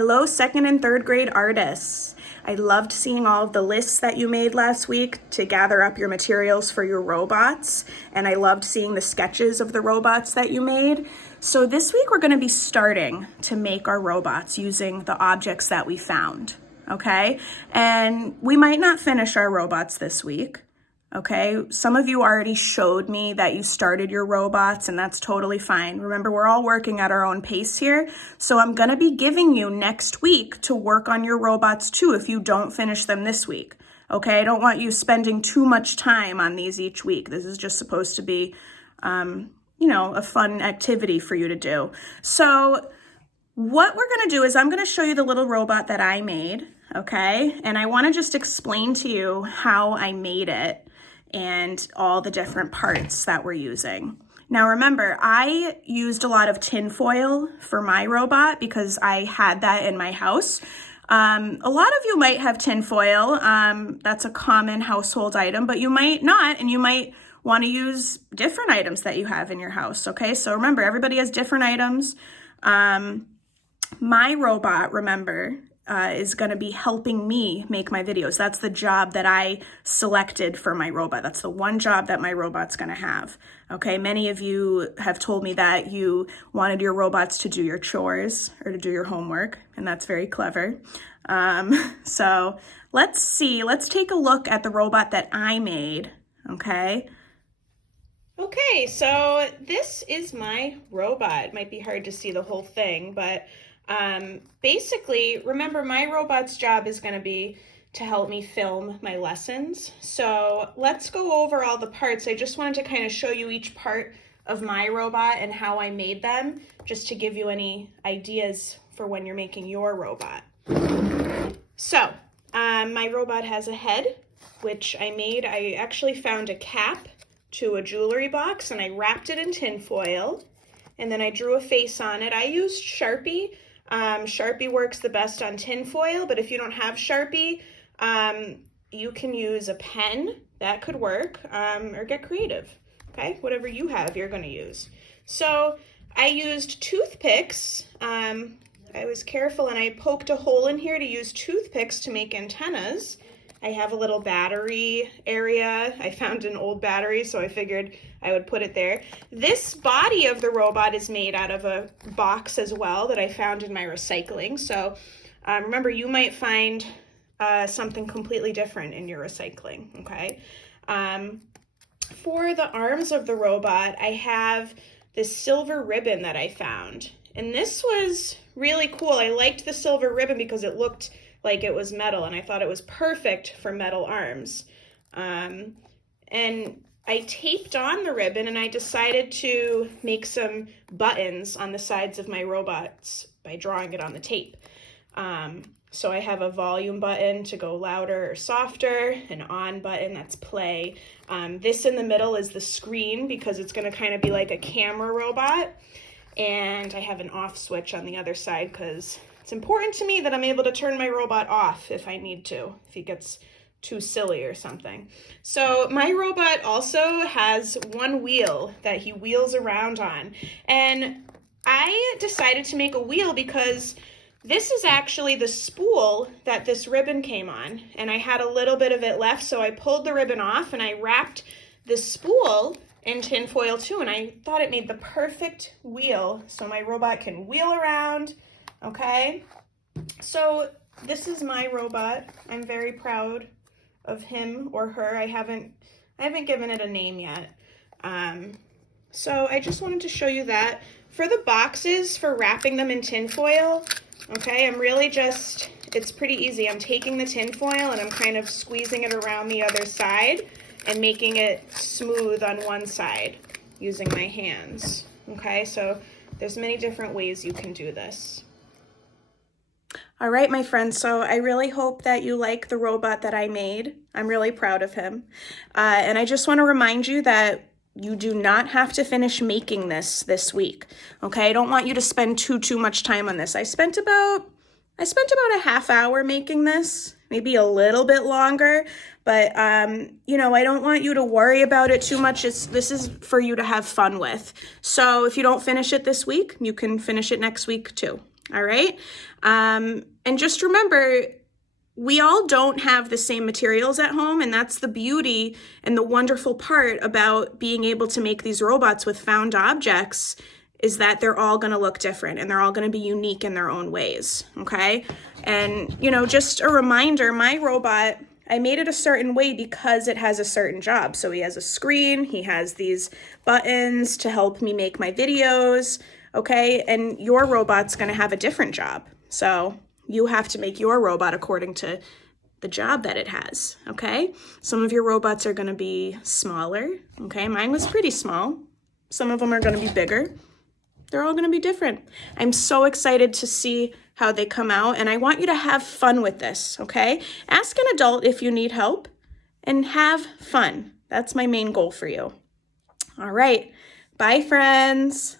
Hello, second and third grade artists. I loved seeing all of the lists that you made last week to gather up your materials for your robots, and I loved seeing the sketches of the robots that you made. So this week we're going to be starting to make our robots using the objects that we found, okay? And we might not finish our robots this week. Okay, some of you already showed me that you started your robots, and that's totally fine. Remember, we're all working at our own pace here. So I'm gonna be giving you next week to work on your robots too if you don't finish them this week. Okay, I don't want you spending too much time on these each week. This is just supposed to be, a fun activity for you to do. So what we're gonna do is I'm gonna show you the little robot that I made, okay? And I wanna just explain to you how I made it and all the different parts that we're using. Now remember, I used a lot of tin foil for my robot because I had that in my house. A lot of you might have tin foil. That's a common household item, but you might not, and you might want to use different items that you have in your house, okay? So remember, everybody has different items. My robot, remember, is going to be helping me make my videos. That's the job that I selected for my robot. That's the one job that my robot's going to have. Okay, many of you have told me that you wanted your robots to do your chores or to do your homework, and that's very clever. So let's take a look at the robot that I made, okay? Okay, so this is my robot. It might be hard to see the whole thing, but basically, remember, my robot's job is going to be to help me film my lessons. So let's go over all the parts. I just wanted to kind of show you each part of my robot and how I made them, just to give you any ideas for when you're making your robot. So my robot has a head, which I made. I actually found a cap to a jewelry box and I wrapped it in tin foil, and then I drew a face on it. I used Sharpie. Sharpie works the best on tin foil, but if you don't have Sharpie, you can use a pen. That could work, or get creative, okay? Whatever you have, you're gonna use. So I used toothpicks. I was careful and I poked a hole in here to use toothpicks to make antennas. I have a little battery area. I found an old battery, so I figured I would put it there. This body of the robot is made out of a box as well that I found in my recycling. So remember, you might find something completely different in your recycling, okay? For the arms of the robot, I have this silver ribbon that I found. And this was really cool. I liked the silver ribbon because it looked like it was metal, and I thought it was perfect for metal arms. And I taped on the ribbon, and I decided to make some buttons on the sides of my robots by drawing it on the tape. So I have a volume button to go louder or softer, an on button, that's play. This in the middle is the screen because it's going to kind of be like a camera robot. And I have an off switch on the other side because it's important to me that I'm able to turn my robot off if I need to, if he gets too silly or something. So my robot also has one wheel that he wheels around on. And I decided to make a wheel because this is actually the spool that this ribbon came on. And I had a little bit of it left, so I pulled the ribbon off and I wrapped the spool in tin foil too. And I thought it made the perfect wheel so my robot can wheel around. Okay, so this is my robot. I'm very proud of him or her. I haven't given it a name yet. So I just wanted to show you that. For the boxes, for wrapping them in tin foil, okay, it's pretty easy. I'm taking the tin foil and I'm kind of squeezing it around the other side and making it smooth on one side using my hands. Okay, so there's many different ways you can do this. All right, my friends, so I really hope that you like the robot that I made. I'm really proud of him. And I just want to remind you that you do not have to finish making this week, okay? I don't want you to spend too much time on this. I spent about a half hour making this, maybe a little bit longer, but I don't want you to worry about it too much. This is for you to have fun with. So if you don't finish it this week, you can finish it next week too. All right. And just remember, we all don't have the same materials at home, and that's the beauty and the wonderful part about being able to make these robots with found objects, is that they're all going to look different and they're all going to be unique in their own ways, okay? And, you know, just a reminder, my robot, I made it a certain way because it has a certain job. So he has a screen, he has these buttons to help me make my videos, okay? And your robot's going to have a different job. So you have to make your robot according to the job that it has, okay? Some of your robots are going to be smaller, okay? Mine was pretty small. Some of them are going to be bigger. They're all going to be different. I'm so excited to see how they come out, and I want you to have fun with this, okay? Ask an adult if you need help, and have fun. That's my main goal for you. All right. Bye, friends.